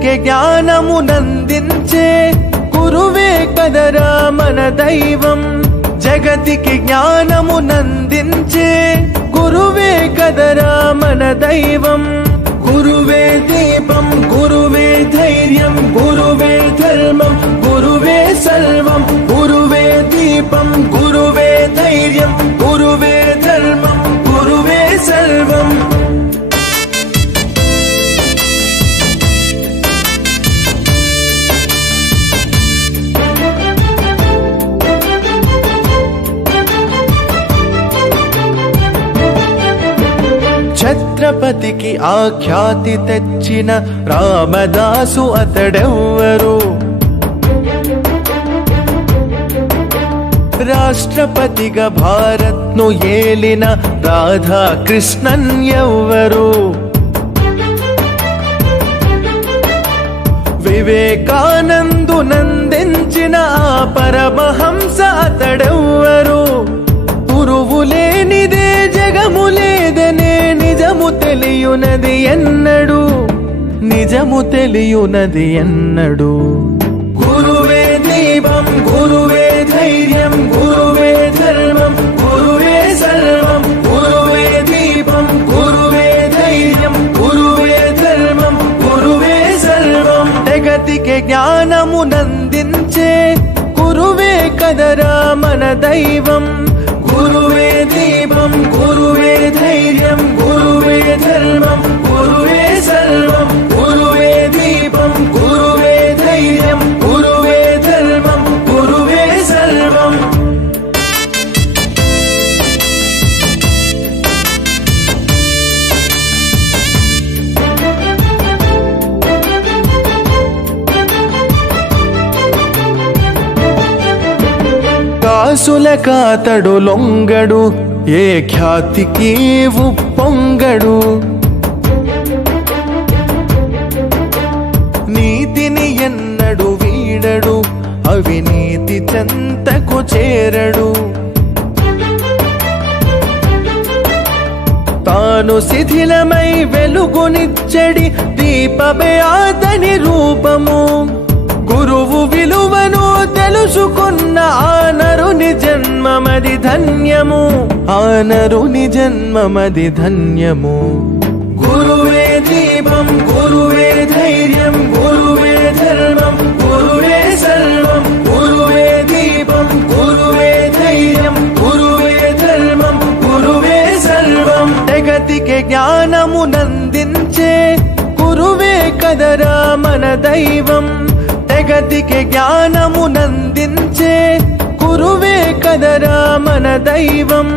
జగతికి జ్ఞానమునందించే గురువే కదరా మన దైవం. జగతికి జ్ఞానమునందించే గురువే కదరా మన దైవం. గురువే దీపం, గురువే ధైర్యం, గురువే ధర్మం, గురువే సర్వం. గురువే దీపం, గురువే ధైర్యం, గురువే ధర్మం, గురువే సర్వం. ఛత్రపతికి ఆఖ్యాతి తెచ్చిన రామదాసు అతడెవ్వరు? రాష్ట్రపతిగా భారత్ను ఏలిన రాధాకృష్ణన్ ఎవ్వరు? వివేకానందునందించిన ఆ పరమహంస అతడెవ్వరు? గురువు లేనిదే జగము లేదనే నిజము తెలియునది ఎన్నడు, నిజము తెలియునది ఎన్నడు. గురువే దీపం, గురువే ధైర్యం, గురువే ధర్మం, గురువే సర్వం. గురువే దీపం, గురువే ధైర్యం, గురువే ధర్మం, గురువే సర్వం. జగతికి జ్ఞానమునందించే గురువే కదరా మన దైవం. గురువే దీపం, గురువే ధైర్యం, గురువే ధర్మం, గురువే సర్వం. గురువే దీపం, గురువే ధైర్యం, గురువే ధర్మం, గురువే సర్వం. కాసుల కాతడు లొంగడు, ఏ ఖ్యాతికి ఉప్పొంగడు. నీతిని ఎన్నడు వీడడు, అవినీతి చెంతకు చేరడు. తాను శిథిలమై వెలుగునిచ్చడి దీపమే అతని రూపము. గురువు విలువను తెలుసుకున్న ఆ నరుని జన్మమది ధన్యము, ఆ నరుని జన్మమది ధన్యము. గురువే దీపం, గురువే ధైర్యం, గురువే ధర్మం, గురువే సర్వం. గురువే దీపం, గురువే ధైర్యం, గురువే ధర్మం, గురువే సర్వం. జగతికి జ్ఞానమునందించే గురువే కదరా మన దైవం. జగతికి జ్ఞానమునందించే గురువే కదరా మన దైవం.